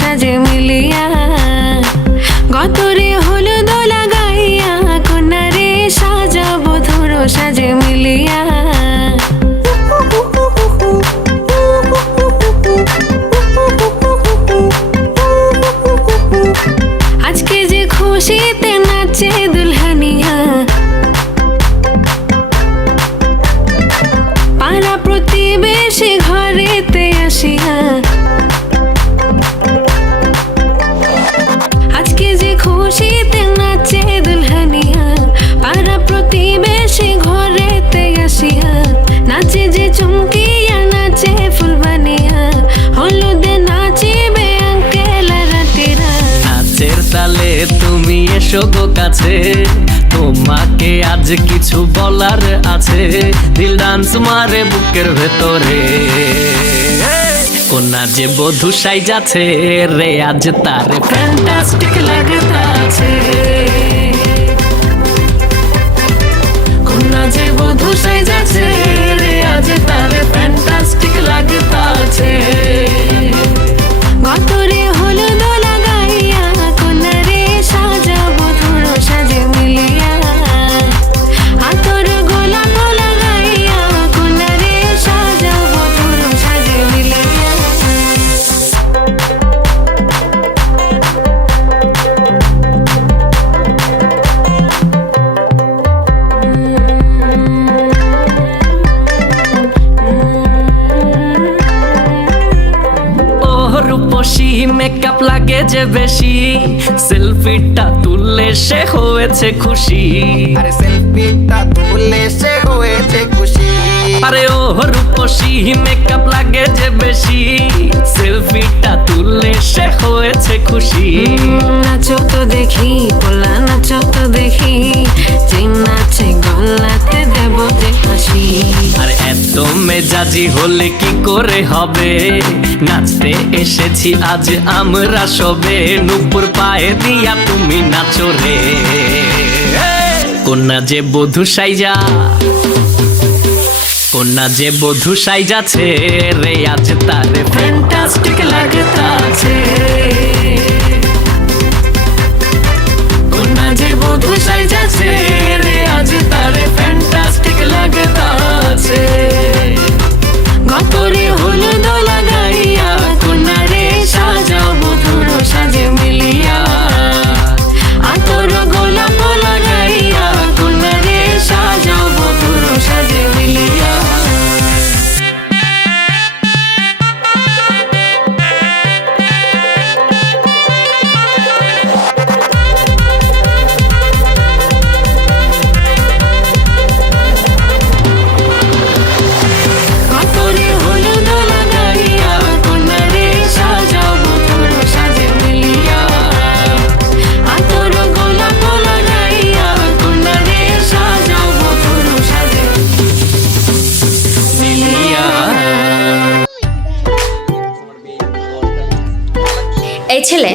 সাজে মিলিয়া গতরে হলুদ লাগাইয়া কন্যারে সাজাবো ধরো সাজে মিলিয়া আজকে যে খুশিতে নাচে দুলহানিয়া পাড়া প্রতিবেশী ঘরেতে আসিয়া খুশিতে নাচে দুলহানিয়া পাড়া প্রতিবেশী ঘরেতে আসিয়া নাচে যে চুমকিয়া নাচে ফুলবানিয়া হলুদে নাচিবে আঙ্কেল রাতেরা নাচের তালে তুমি এসো গো কাছে তোমাকে আজ কিছু বলার আছে দিল ডান্স মারে বুকের ভেতরে কোনা যে বধূ সাইজাছে রে আজ তারে ফ্যান্টাস্টিক লাগতাছে কোনা যে বধূ সাইজাছে রে আজ তারে ফ্যান্টাস্টিক লাগতাছে গতরে হলুদ লাগাইয়া কন্যারে সাজাবো ধরো সাজে মিলিয়া আতর গোলাপ লাগাইয়া কন্যারে সাজাবো ধরো সাজে মিলিয়া রূপসী মেকআপ লাগে যে বেশি সেলফিটা তুললে সে হয়েছে খুশি আরে সেলফিটা তুললে সে হয়েছে খুশি আরে ও রূপসী মেকআপ লাগে যে বেশি সেলফিটা তুললে সে হয়েছে খুশি নাচো তো দেখি পোলা নাচো তো দেখি যে নাচে গলাতে দেব যে হাসি আর এত মেজাজি হলে কি করে হবে নাচতে এসেছি আজ আমরা সবে নুপুর পায়ে দিয়া তুমি নাচো রে কোনা যে বধূ সাইজা কোনা যে বধূ সাইজাছে রে আজ তারে ফ্যান্টাস্টিক লাগতাছে কোনা যে বধূ সাইজাছে রে আজ তারে ফ্যান্টাস্টিক লাগতাছে গতরে হলুদ লাগাইয়া কন্যারে সাজাবো ধরো সাজে মিলিয়া আতর গোলাপ লাগাইয়া কন্যারে সাজাবো ধরো সাজে মিলিয়া এই ছেলে,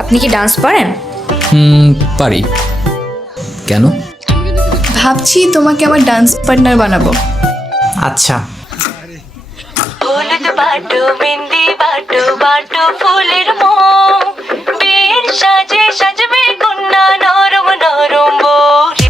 আপনি কি ডান্স পারেন? পারি। কেন? ভাবছি তোমাকে আমার ডান্স পার্টনার বানাবো। আচ্ছা। হলুদ বাটো মেহেন্দি বাটো বাটো ফুলের মোম বিয়ের সাজে সাজবে কন্যা নরম নরম বৌরে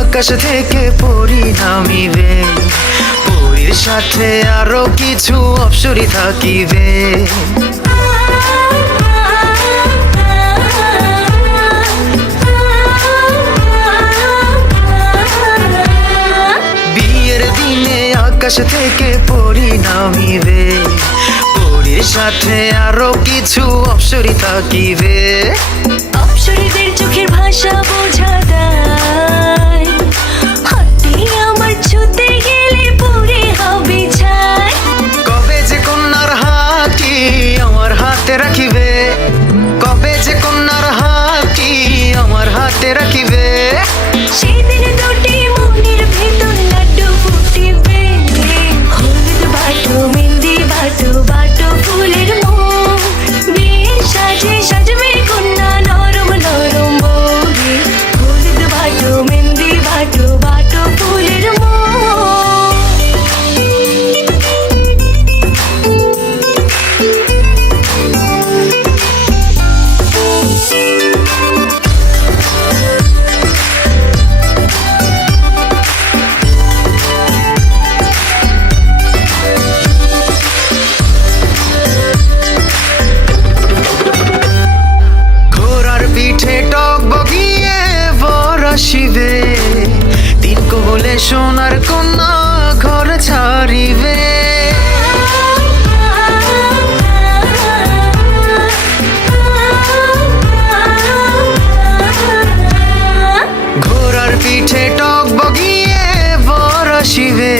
আকাশ থেকে পরি নামিবে পরীর সাথে আরো কিছু অপসরী থাকিবে আকাশ থেকে পরি নামিবে, পরীর সাথে আরো কিছু অপ্সরী থাকিবে। অপ্সরীদের চোখের ভাষা বোঝা দেয়, হাতে আমার ছুতে গেলে পুরে হবে ছাই। কবে যে কন্যার হাতটি আমার হাতে রাখিবে, কবে যে কন্যার হাতটি আমার হাতে রাখিবে। সেদিন দুটি মনের ভেতর লাড্ডু ফুটিবে, হলুদ বাটো মেহেন্দি বাটো বাটো ফুলের মোহ, বিয়ের সাজে সাজবে কন্যা নরম নরম বৌরে। হলুদ বাটো মেহেন্দি বাটো বাটো ফুলের মোহ। ঘোড়ার পিঠে টক বগিয়ে বর আসিবে, তিন কবলে সোনার কন্যা ঘর ছাড়িবে। ঘোড়ার পিঠে টক বগিয়ে বর আসিবে,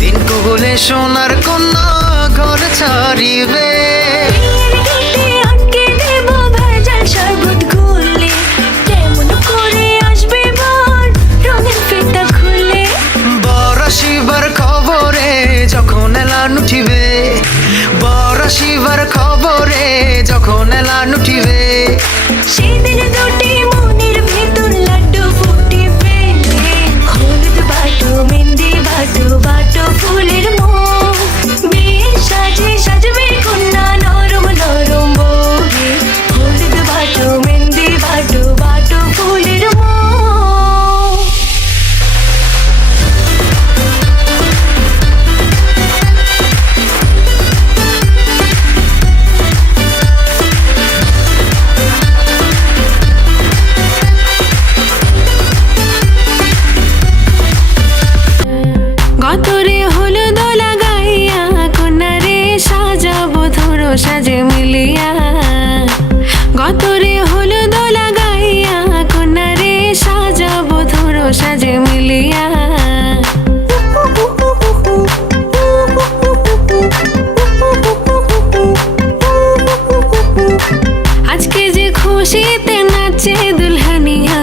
তিন কবলে সোনার কন্যা ঘর ছাড়িবে। বিয়ের গেটে আটকে দেব ভেজাল শরবত গুলে, কেমন করে আসবে বর রঙের ফিতা খুলে। বর আসিবার খবরে যখন এলান উঠিবে, বর আসিবার খবরে যখন এলান উঠিবে। সেদিন দুটি মনের ভেতর লাড্ডু ফুটিবে, হলুদ বাটো মেহেন্দি বাটো বাটো ফুলের মোহ, বিয়ের সাজে সাজবে কন্যা নরম নরম বৌরে। হলুদ বাটো মেহেন্দি বাটো বাটো ফুলের মোহ। গতরে হলুদ লাগাইয়া কন্যারে সাজাবো ধরো সাজে মিলিয়া। গতরে হলুদ লাগাইয়া কন্যারে সাজাবো ধরো সাজে মিলিয়া। আজকে যে খুশিতে নাচে দুলহানিয়া,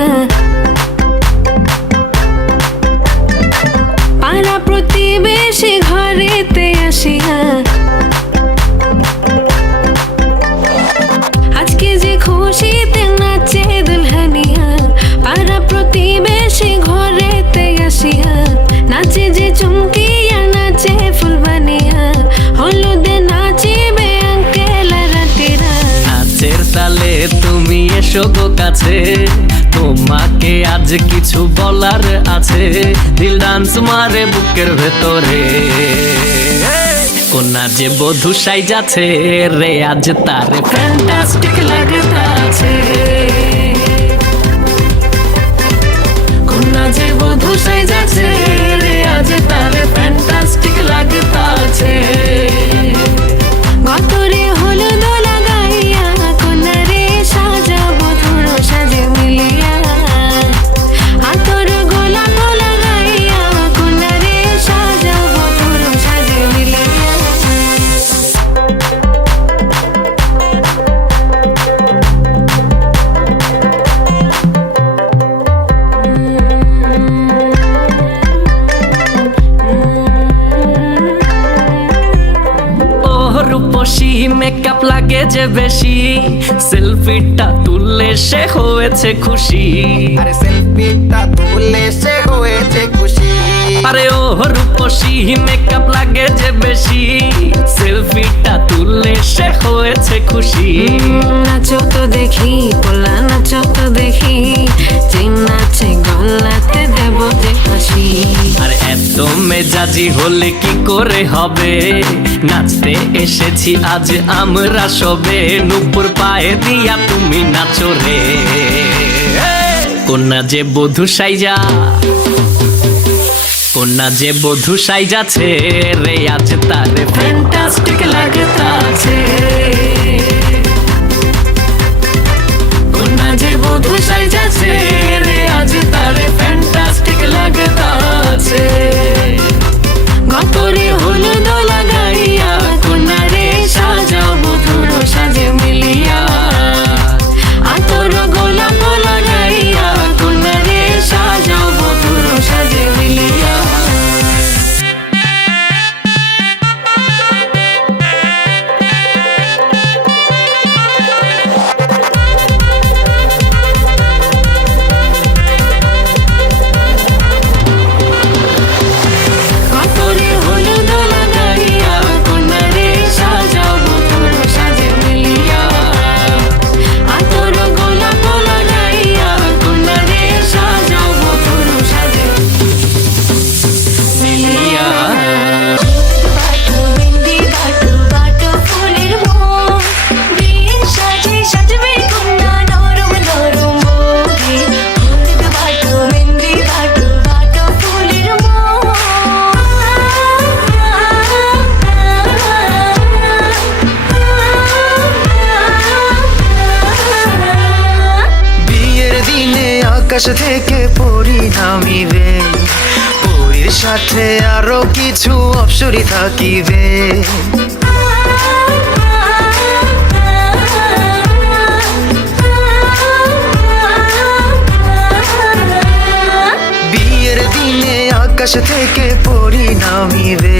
পাড়া প্রতিবেশী ঘরেতে আসিয়া। আজকে যে খুশিতে নাচে দুলহানিয়া, পাড়া প্রতিবেশী ঘরেতে আসিয়া। নাচে যে চুমকিয়া নাচে ফুলবানিয়া, হলুদে নাচিবে আঙ্কেল রাতিরা। নাচের তালে তুমি এসো গো কাছে, তোমাকে আজ কিছু বলার আছে। দিল ডান্স মারে বুকের ভেতরে, কন্যা যে বধূ সাইজাছে রে আজ তারে ফ্যান্টাস্টিক লাগতাছে। কন্যা যে বধূ সাইজাছে রে আজ তারে ফ্যান্টাস্টিক লাগতাছে। গতরে হলুদ লাগাইয়া কন্যারে সাজাবো ধরো সাজে মিলিয়া। আতর গোলাপ লাগাইয়া কন্যারে সাজাবো ধরো সাজে মিলিয়া। রূপসী মেকআপ লাগে যে বেশি, সেলফিটা তুললে সে হয়েছে খুশি। আরে সেলফিটা তুলে সে হয়েছে খুশি। আরে ও রূপসী মেকআপ লাগে যে বেশি, সেলফিটা তুললে সে হয়েছে খুশি। নাচো তো দেখি পোলা নাচো তো দেখি, যে নাচে গলাতে দেব যে হাসি। আর এত মেজাজি হলে কি করে হবে, নাচতে এসেছি আজ আমরা সবে। নুপুর পায়ে দিয়া তুমি নাচো রে, কন্যা যে বধূ সাইজা কন্যা যে বধূ সাইজাছে রে আজ তারে ফ্যান্টাস্টিক লাগতাছে কন্যা যে বধূ সাইজাছে রে আজ তারে ফ্যান্টাস্টিক লাগতাছে গতরে হলুদ লাগাইয়া কন্যা রে সাজাও বধুর সাজে মিলিয়া আতর গোলাপ লাগাইয়া কন্যা রে সাজাও বধুর সাজে মিলিয়া গতরে হলুদ লাগাইয়া কন্যা রে সাজাও বধুর সাজে মিলিয়া আতর গোলাপ লাগাইয়া কন্যা রে সাজাও বধুর সাজে মিলিয়া বাটু মেহেন্দি বাটু বাটু ফুলের মোম বিয়ের সাজে সাজবে কন্যা নরম নরম বৌদি হলুদ বাটু মেহেন্দি বাটু বাটু ফুলের মোম বিয়ের দিনে আকাশ থেকে পরি নামিবে পরীর সাথে আরো কিছু অপসরি থাকিবে বিয়ের দিনে আকাশ থেকে পরি নামিবে